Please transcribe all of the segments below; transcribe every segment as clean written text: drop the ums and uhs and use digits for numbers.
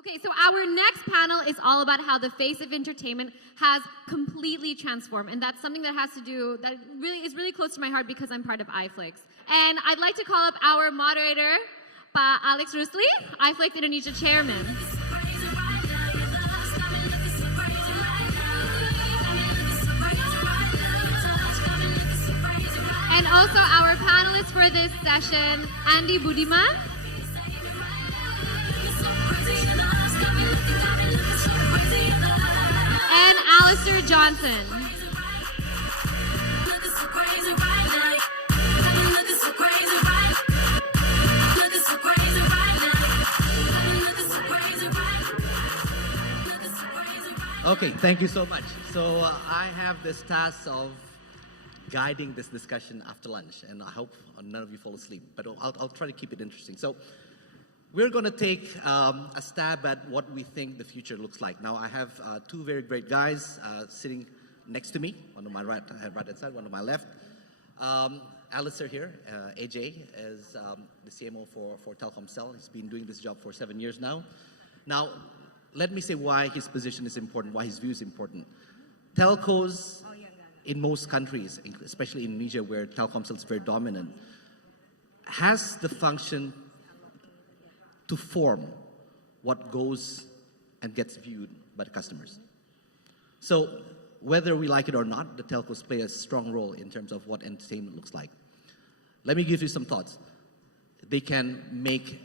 Okay, so our next panel is all about how the face of entertainment has completely transformed, and that's something that has to do, that really is really close to my heart because I'm part of iflix. And I'd like to call up our moderator, Pa Alex Rusli, iflix Indonesia chairman. And also our panelists for this session, Andi Boediman, and Alistair Johnston. Okay, thank you so much. So I have this task of guiding this discussion after lunch, and I hope none of you fall asleep, but I'll try to keep it interesting. So we're going to take a stab at what we think the future looks like. Now, I have two very great guys sitting next to me, one on my right-hand side, one on my left. Alistair here, AJ, is the CMO for Telkomsel. He's been doing this job for 7 years now. Now, let me say why his position is important, why his view is important. Telcos in most countries, especially in Indonesia where Telkomsel is very dominant, has the function to form what goes and gets viewed by the customers. So whether we like it or not, the telcos play a strong role in terms of what entertainment looks like. Let me give you some thoughts. They can make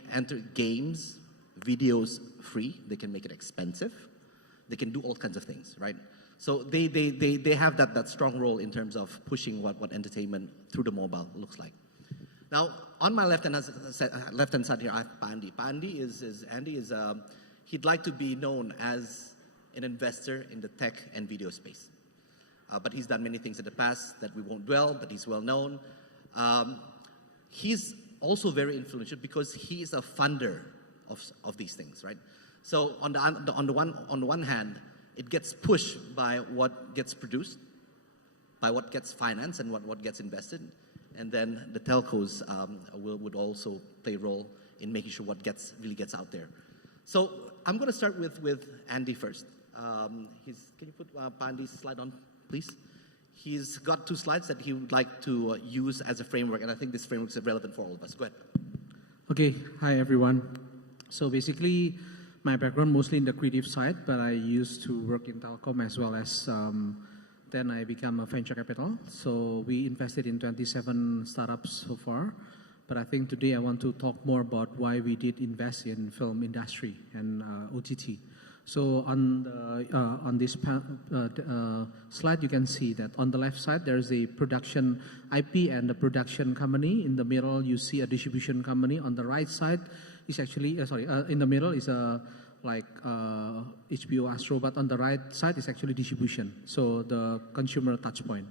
games, videos free. They can make it expensive. They can do all kinds of things, right? So they have that strong role in terms of pushing what entertainment through the mobile looks like. Now, on my left-hand side here, I have Andi. Andi is he'd like to be known as an investor in the tech and video space. But he's done many things in the past that we won't dwell, but he's well known. He's also very influential because he is a funder of these things, right? So on the one hand, it gets pushed by what gets produced, by what gets financed and what gets invested. And then the telcos would also play a role in making sure what really gets out there. So I'm going to start with Andi first. Can you put Andi's slide on, please? He's got 2 slides that he would like to use as a framework, and I think this framework is relevant for all of us. Go ahead. Okay, hi everyone. So basically, my background mostly in the creative side, but I used to work in telecom as well as then I became a venture capital. So we invested in 27 startups so far. But I think today I want to talk more about why we did invest in film industry and OTT. So on this slide, you can see that on the left side, there's a production IP and a production company. In the middle, you see a distribution company. On the right side is actually, in the middle is a HBO Astro, but on the right side is actually distribution, so the consumer touch point.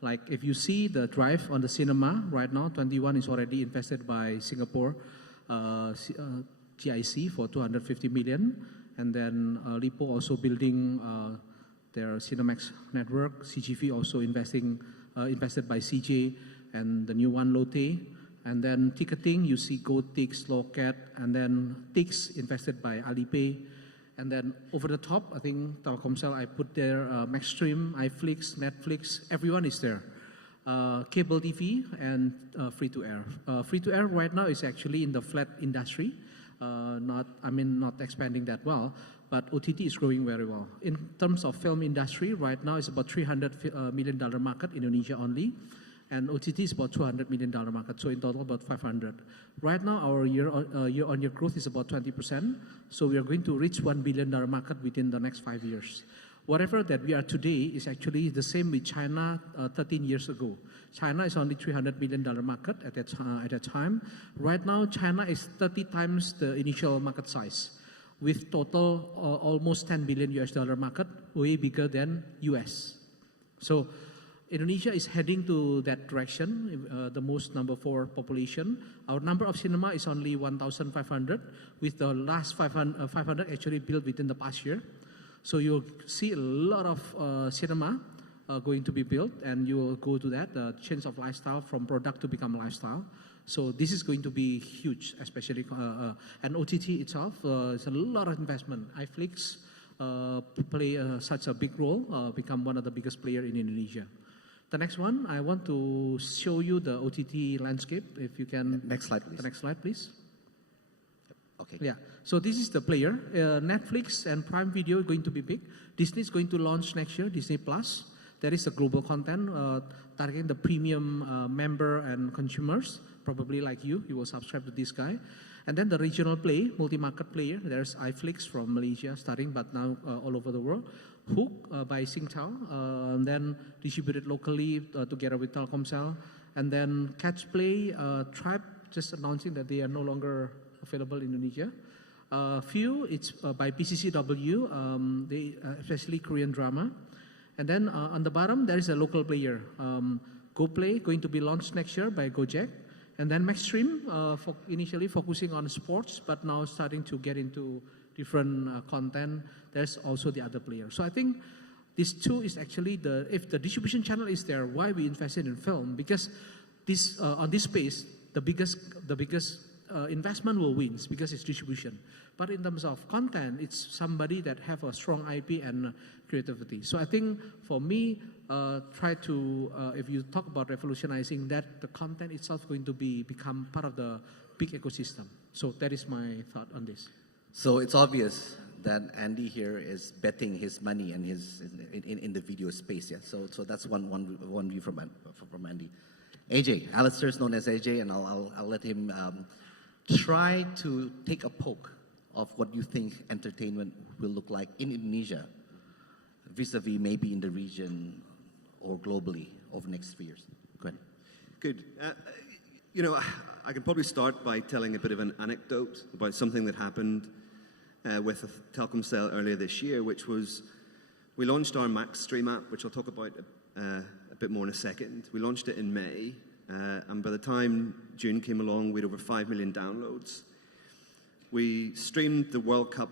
Like if you see the drive on the cinema right now, 21 is already invested by Singapore GIC for 250 million, and then Lipo also building their Cinemax network, CGV also invested by CJ, and the new one Lotte. And then ticketing, you see GoTix, Locat, and then Tix invested by Alipay. And then over the top, I think Telkomsel, I put there Maxstream, iflix, Netflix, everyone is there. Cable TV and free-to-air. Free-to-air right now is actually in the flat industry, not expanding that well, but OTT is growing very well. In terms of film industry, right now it's about $300 million market, Indonesia only. And OTT is about $200 million market, so in total about 500. Right now, our year-on-year growth is about 20%, so we are going to reach $1 billion market within the next 5 years. Whatever that we are today is actually the same with China 13 years ago. China is only $300 million market at that time. Right now, China is 30 times the initial market size, with total almost $10 billion US market, way bigger than US. So Indonesia is heading to that direction, the most number 4 population. Our number of cinema is only 1,500, with the last 500 actually built within the past year. So you'll see a lot of cinema going to be built, and you will go to that, the change of lifestyle from product to become lifestyle. So this is going to be huge, especially, and OTT itself, it's a lot of investment. iflix play such a big role, become one of the biggest players in Indonesia. The next one, I want to show you the OTT landscape, if you can. Next slide, please. The next slide, please. Okay. Yeah, so this is the player. Netflix and Prime Video are going to be big. Disney is going to launch next year, Disney Plus. There is a global content targeting the premium member and consumers, probably like you will subscribe to this guy. And then the regional play, multi-market player, there's iflix from Malaysia starting, but now all over the world. Hook by Singtel, and then distributed locally together with Telkomsel. And then Catch Play, Tribe just announcing that they are no longer available in Indonesia. Few, it's by PCCW, they especially Korean drama. And then on the bottom, there is a local player, GoPlay, going to be launched next year by Gojek. And then Maxstream, initially focusing on sports, but now starting to get into different content. There's also the other player. So I think this too is actually if the distribution channel is there, why we invested in film? Because this on this space, the biggest investment will win because it's distribution. But in terms of content, it's somebody that have a strong IP and creativity. So I think for me, try to, if you talk about revolutionizing that, the content itself going to become part of the big ecosystem. So that is my thought on this. So it's obvious that Andy here is betting his money and in the video space. Yeah. So that's one view from Andy. AJ, Alistair is known as AJ, and I'll let him try to take a poke of what you think entertainment will look like in Indonesia, vis-a-vis maybe in the region or globally over the next 3 years. Go ahead. Good. You know, I can probably start by telling a bit of an anecdote about something that happened with Telkomsel earlier this year, which was we launched our Maxstream app, which I'll talk about a bit more in a second. We launched it in May, and by the time June came along, we had over 5 million downloads. We streamed the World Cup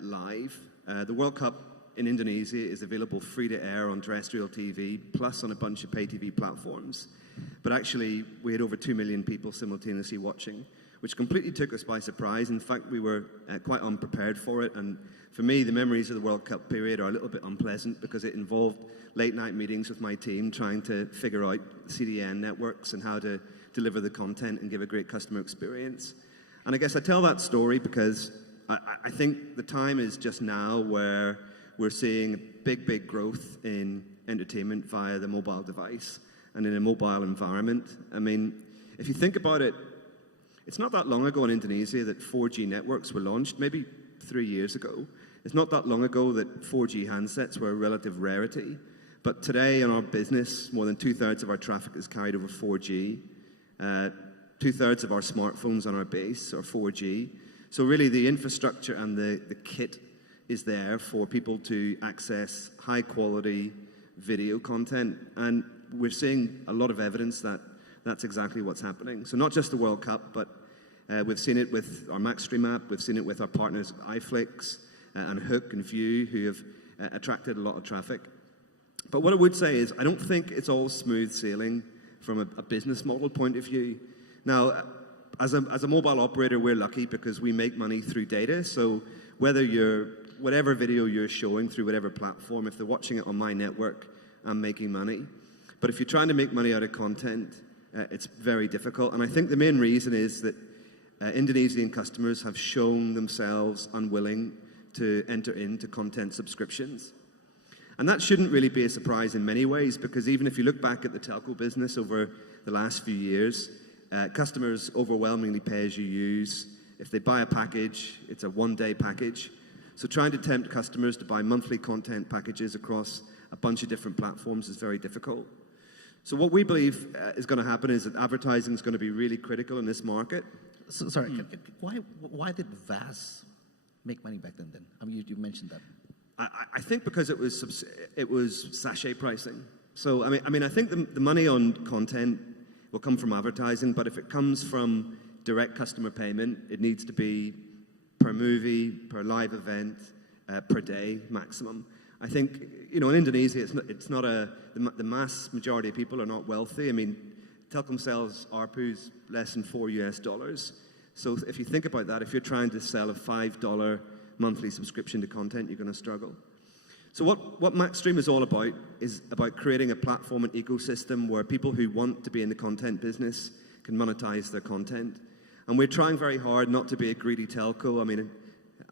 live. The World Cup in Indonesia is available free to air on terrestrial TV, plus on a bunch of pay TV platforms. But actually, we had over 2 million people simultaneously watching, which completely took us by surprise. In fact, we were quite unprepared for it. And for me, the memories of the World Cup period are a little bit unpleasant because it involved late-night meetings with my team trying to figure out CDN networks and how to deliver the content and give a great customer experience. And I guess I tell that story because I think the time is just now where we're seeing big growth in entertainment via the mobile device and in a mobile environment. I mean, if you think about it, it's not that long ago in Indonesia that 4G networks were launched, maybe 3 years ago. It's not that long ago that 4G handsets were a relative rarity. But today in our business, more than 2/3 of our traffic is carried over 4G. 2/3 of our smartphones on our base are 4G. So really the infrastructure and the kit is there for people to access high quality video content. And we're seeing a lot of evidence that that's exactly what's happening. So not just the World Cup, but we've seen it with our Maxstream app, we've seen it with our partners iflix and Hook and View, who have attracted a lot of traffic. But what I would say is I don't think it's all smooth sailing from a business model point of view. Now, as a mobile operator, we're lucky because we make money through data. So whatever video you're showing through whatever platform, if they're watching it on my network, I'm making money. But if you're trying to make money out of content, it's very difficult. And I think the main reason is that Indonesian customers have shown themselves unwilling to enter into content subscriptions. And that shouldn't really be a surprise in many ways, because even if you look back at the telco business over the last few years, customers overwhelmingly pay as you use. If they buy a package, it's a one-day package. So trying to tempt customers to buy monthly content packages across a bunch of different platforms is very difficult. So what we believe is going to happen is that advertising is going to be really critical in this market. So, sorry, why did VAS make money back then? I mean, you mentioned that. I think because it was sachet pricing. So I mean, I think the money on content will come from advertising, but if it comes from direct customer payment, it needs to be per movie, per live event, per day maximum. I think, in Indonesia, the mass majority of people are not wealthy. I mean, Telkomsel's ARPU's less than $4 US. So if you think about that, if you're trying to sell a $5 monthly subscription to content, you're going to struggle. So what MaxStream is all about is about creating a platform and ecosystem where people who want to be in the content business can monetize their content. And we're trying very hard not to be a greedy telco. I mean,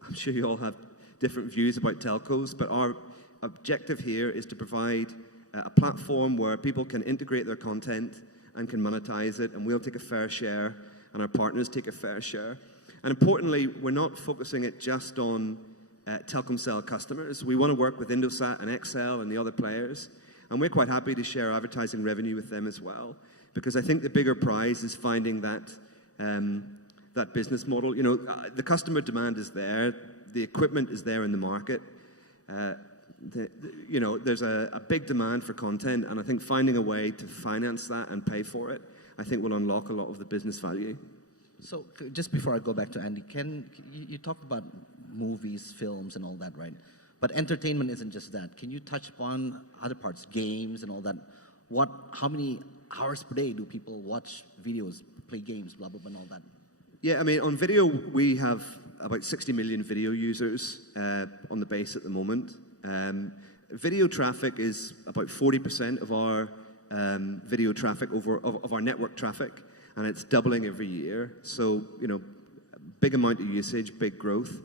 I'm sure you all have different views about telcos, but our objective here is to provide a platform where people can integrate their content and can monetize it, and we'll take a fair share, and our partners take a fair share. And importantly, we're not focusing it just on Telkomsel customers. We want to work with Indosat and XL and the other players, and we're quite happy to share advertising revenue with them as well, because I think the bigger prize is finding that business model. The customer demand is there, the equipment is there in the market. There's a big demand for content, and I think finding a way to finance that and pay for it, I think will unlock a lot of the business value. So just before I go back to Andy, you talked about movies, films, and all that, right? But entertainment isn't just that. Can you touch upon other parts, games and all that? How many hours per day do people watch videos, play games, blah, blah, blah, and all that? Yeah, I mean, on video, we have about 60 million video users on the base at the moment. Video traffic is about 40% of our video traffic of our network traffic, and it's doubling every year. So, big amount of usage, big growth.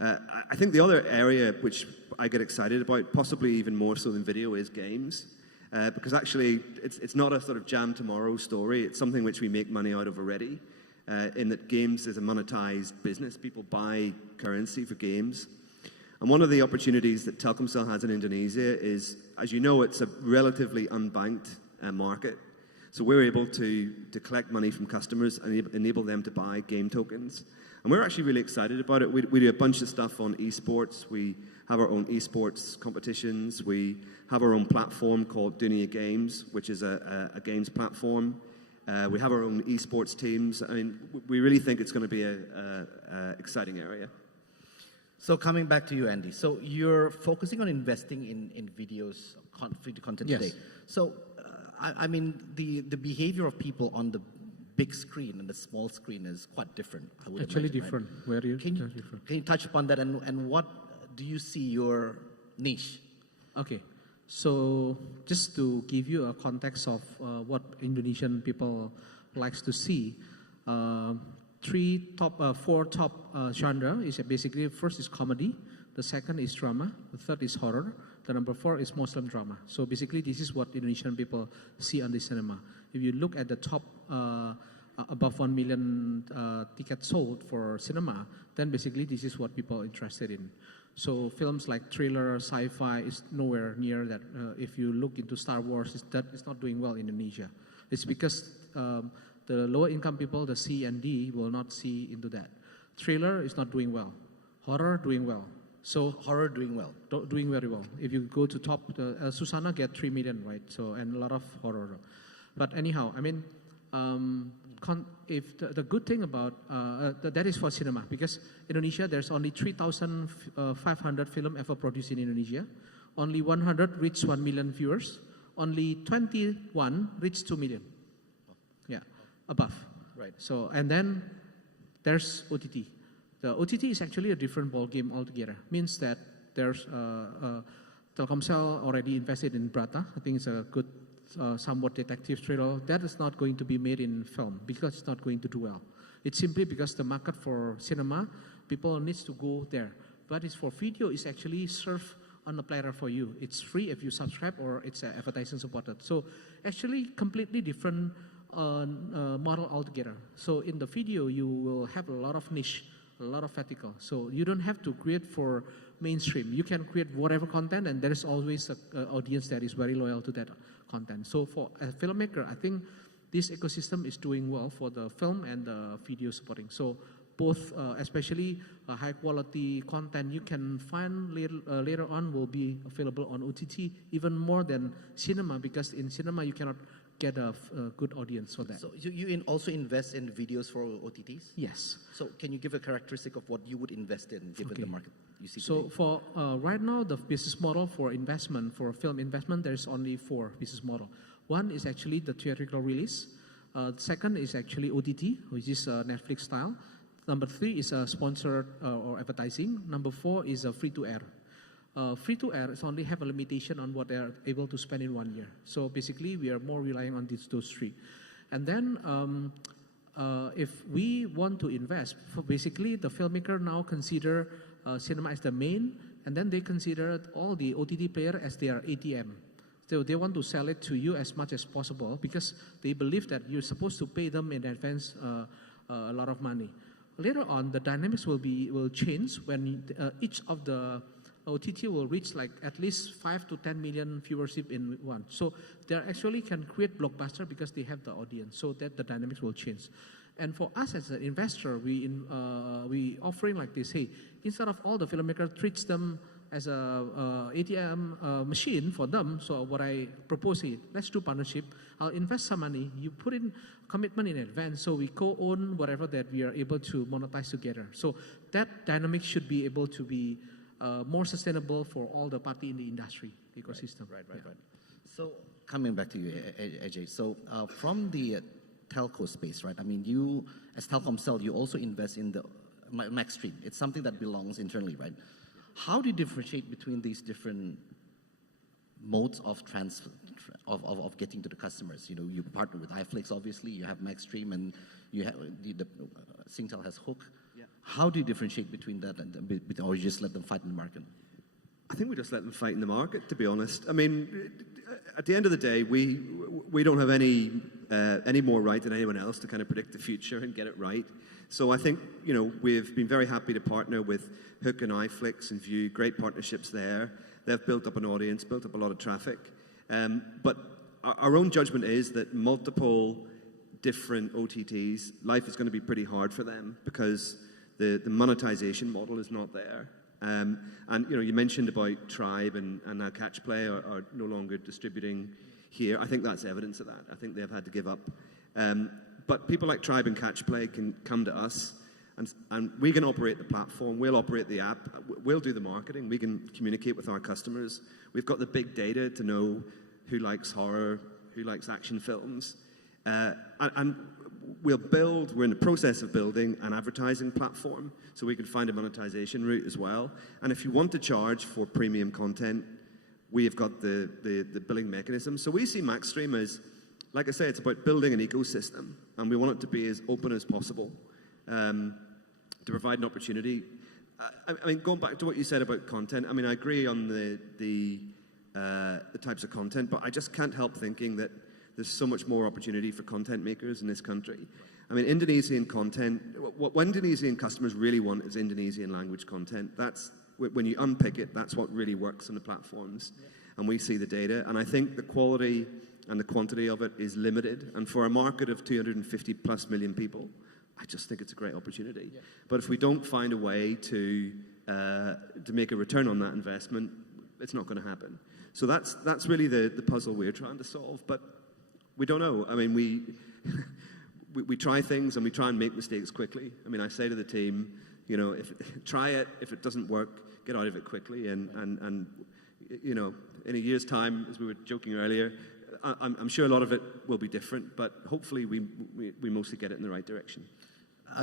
I think the other area which I get excited about, possibly even more so than video, is games. Because actually, it's not a sort of jam tomorrow story. It's something which we make money out of already, in that games is a monetized business. People buy currency for games. And one of the opportunities that Telkomsel has in Indonesia is, as you know, it's a relatively unbanked market. So we're able to collect money from customers and enable them to buy game tokens. And we're actually really excited about it. We do a bunch of stuff on esports. We have our own esports competitions. We have our own platform called Dunia Games, which is a games platform. We have our own esports teams. I mean, we really think it's going to be an exciting area. So coming back to you, Andy. So you're focusing on investing in videos, video content Yes. today. So, I mean, the behavior of people on the big screen and the small screen is quite different, I would Actually imagine, different. right? Where you Can you touch upon that, and what do you see your niche? Okay, so just to give you a context of what Indonesian people likes to see, four top genre is basically, first is comedy, the second is drama, the third is horror, the number 4 is Muslim drama. So basically, this is what Indonesian people see on the cinema. If you look at the top above 1 million tickets sold for cinema, then basically this is what people are interested in. So films like thriller, sci-fi is nowhere near that. If you look into Star Wars, that is not doing well in Indonesia. It's because the lower income people, the C and D, will not see into that. Thriller is not doing well. Horror doing well. So Horror doing well. doing very well. If you go to top, Susana get 3 million, right? So, and a lot of horror. But anyhow, I mean, if the good thing about that is for cinema, because Indonesia, there's only 3,500 film ever produced in Indonesia. Only 100 reach 1 million viewers. Only 21 reach 2 million. Yeah, above. Right. So, and then there's OTT. The OTT is actually a different ball game altogether. Means that there's Telkomsel already invested in Brata. I think it's a good, somewhat detective thriller. That is not going to be made in film because it's not going to do well. It's simply because the market for cinema, people needs to go there. But it's for video, it's actually served on a platter for you. It's free if you subscribe, or it's advertising supported. So actually completely different model altogether. So in the video, you will have a lot of niche, a lot of vertical. So you don't have to create for mainstream. You can create whatever content, and there is always an audience that is very loyal to that content. So for a filmmaker, I think this ecosystem is doing well for the film and the video supporting. So both, especially high quality content you can find later on will be available on OTT even more than cinema, because in cinema you cannot get a good audience for that. So you also invest in videos for OTTs? Yes. So can you give a characteristic of what you would invest in given the market you see So today? for right now, the business model for investment, for film investment, there's only 4 business model. One is actually the theatrical release. Second is actually OTT, which is Netflix style. Number 3 is sponsored or advertising. Number 4 is free-to-air. Free-to-air is only have a limitation on what they are able to spend in 1 year. So basically, we are more relying on those 3. And then if we want to invest, basically the filmmaker now consider cinema as the main, and then they consider all the OTT player as their ATM. So they want to sell it to you as much as possible because they believe that you're supposed to pay them in advance a lot of money. Later on, the dynamics will change when each of the OTT will reach like at least 5 to 10 million viewership in one. So they actually can create blockbuster because they have the audience. So that the dynamics will change. And for us as an investor, we offering like this. Hey, instead of all the filmmaker treats them as a ATM machine for them. So what I propose is let's do partnership. I'll invest some money. You put in commitment in advance. So we co-own whatever that we are able to monetize together. So that dynamic should be able to be more sustainable for all the party in the industry ecosystem. Right. So coming back to you, Ajay. So from the telco space, right? I mean, you as Telkomsel, you also invest in the Maxstream. It's something that belongs internally, right? How do you differentiate between these different modes of transfer of getting to the customers? You know, you partner with iflix, obviously. You have Maxstream, and you have the Singtel has Hook. Yeah. How do you differentiate between that, or you just let them fight in the market? I think we just let them fight in the market, to be honest. I mean, at the end of the day, we don't have any more right than anyone else to kind of predict the future and get it right. So I think, you know, we've been very happy to partner with Hook and iflix and View, great partnerships there. They've built up an audience, built up a lot of traffic. But our own judgment is that multiple different OTTs, life is going to be pretty hard for them because the monetization model is not there. And, you know, you mentioned about Tribe and now Catchplay are no longer distributing here. I think that's evidence of that. I think they've had to give up. But people like Tribe and Catchplay can come to us, and we can operate the platform. We'll operate the app. We'll do the marketing. We can communicate with our customers. We've got the big data to know who likes horror, who likes action films. And we're in the process of building an advertising platform so we can find a monetization route as well. And if you want to charge for premium content, we have got the billing mechanism. So we see Maxstream as, like I say, it's about building an ecosystem, and we want it to be as open as possible to provide an opportunity. I mean, going back to what you said about content, I mean, I agree on the types of content, but I just can't help thinking that there's so much more opportunity for content makers in this country. I mean, Indonesian content, what Indonesian customers really want is Indonesian language content. That's, when you unpick it, that's what really works on the platforms. Yeah. And we see the data. And I think the quality and the quantity of it is limited. And for a market of 250 plus million people, I just think it's a great opportunity. Yeah. But if we don't find a way to make a return on that investment, it's not going to happen. So that's really the puzzle we're trying to solve. But we don't know. I mean, we try things and we try and make mistakes quickly. I mean, I say to the team, you know, try it. If it doesn't work, get out of it quickly. And you know, in a year's time, as we were joking earlier, I'm sure a lot of it will be different. But hopefully, we mostly get it in the right direction.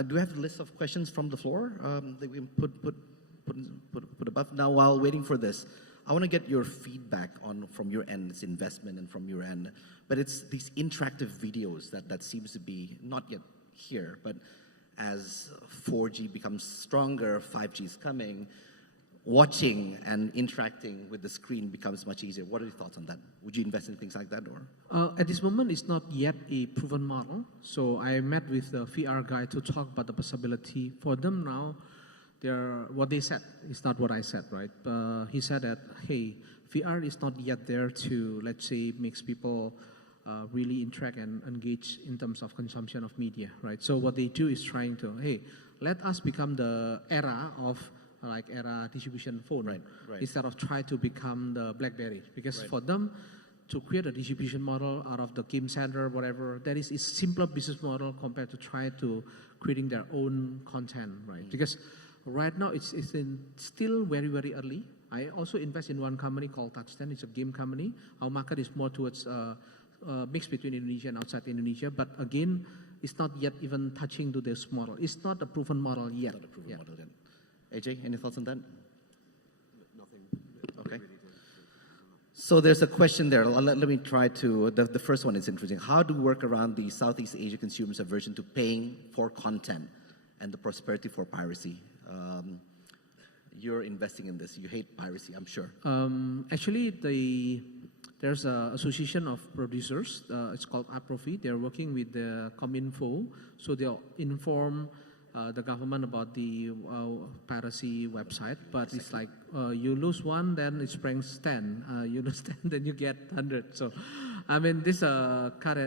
Do we have a list of questions from the floor that we put above? Now, while waiting for this, I want to get your feedback from your end. It's investment and from your end, but it's these interactive videos that seems to be not yet here, but as 4G becomes stronger, 5G is coming, watching and interacting with the screen becomes much easier. What are your thoughts on that? Would you invest in things like that, or? At this moment, it's not yet a proven model. So I met with the VR guy to talk about the possibility. For them now, what they said is not what I said, right? He said that, hey, VR is not yet there to, let's say, makes people really interact and engage in terms of consumption of media, right? So what they do is trying to, hey, let us become the era of era distribution phone, right. Instead of try to become the BlackBerry. Because for them, to create a distribution model out of the game center, whatever. That is a simpler business model compared to try to creating their own content, right? Because right now it's still very, very early. I also invest in one company called Touchstand. It's a game company. Our market is more towards mix between Indonesia and outside Indonesia. But again, it's not yet even touching to this model. It's not a proven model yet. Not a proven model yet. AJ, any thoughts on that? Nothing. Okay. So there's a question there. Let me try to, the first one is interesting. How do we work around the Southeast Asia consumers' aversion to paying for content and the prosperity for piracy? You're investing in this. You hate piracy, I'm sure. Actually, there's an association of producers. It's called APROFI. They're working with the Cominfo. So they'll inform the government about the piracy website. But it's like, you lose one, then it ranks 10. You lose 10, then you get 100. So, I mean, this is a cat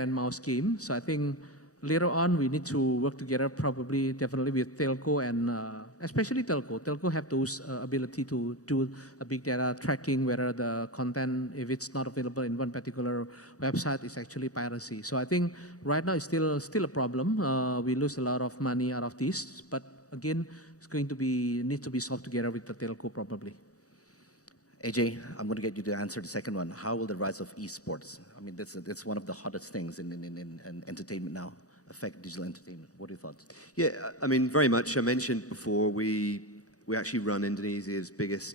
and mouse game. So I think later on, we need to work together, probably, definitely with telco and especially telco. Telco have those ability to do a big data tracking, whether the content, if it's not available in one particular website, is actually piracy. So I think right now it's still a problem. We lose a lot of money out of this, but again, it's going to need to be solved together with the telco probably. AJ, I'm going to get you to answer the second one. How will the rise of esports, I mean, that's one of the hottest things in entertainment now, affect digital entertainment? What are your thoughts? Yeah, I mean, very much. I mentioned before, we actually run Indonesia's biggest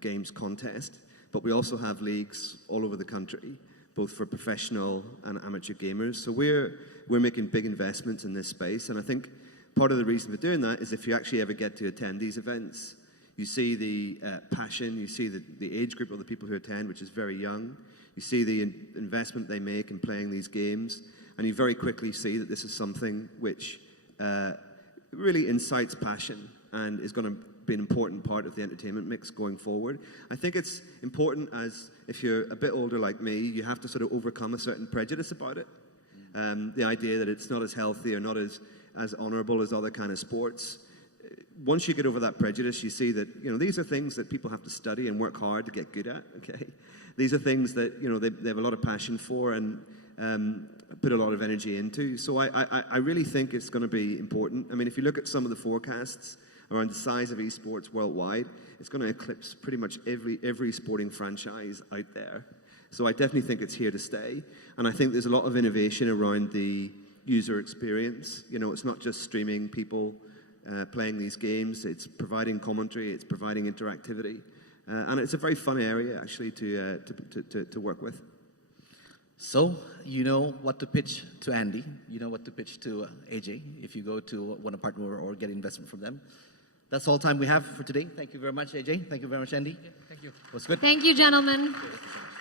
games contest, but we also have leagues all over the country, both for professional and amateur gamers. So we're making big investments in this space, and I think part of the reason for doing that is if you actually ever get to attend these events, you see the passion, you see the age group of the people who attend, which is very young. You see the investment they make in playing these games, and you very quickly see that this is something which really incites passion and is going to be an important part of the entertainment mix going forward. I think it's important, as if you're a bit older like me, you have to sort of overcome a certain prejudice about it. The idea that it's not as healthy or not as honorable as other kind of sports. Once you get over that prejudice, you see that, you know, these are things that people have to study and work hard to get good at, okay? These are things that, you know, they have a lot of passion for and put a lot of energy into. So I really think it's going to be important. I mean, if you look at some of the forecasts around the size of esports worldwide, it's going to eclipse pretty much every sporting franchise out there. So I definitely think it's here to stay. And I think there's a lot of innovation around the user experience. You know, it's not just streaming people playing these games, it's providing commentary, it's providing interactivity. And it's a very fun area, actually, to work with. So, you know what to pitch to Andy, you know what to pitch to AJ, if you go to want to partner or get investment from them. That's all time we have for today. Thank you very much, AJ. Thank you very much, Andy. Thank you. It was good. Thank you, gentlemen. Thank you so much.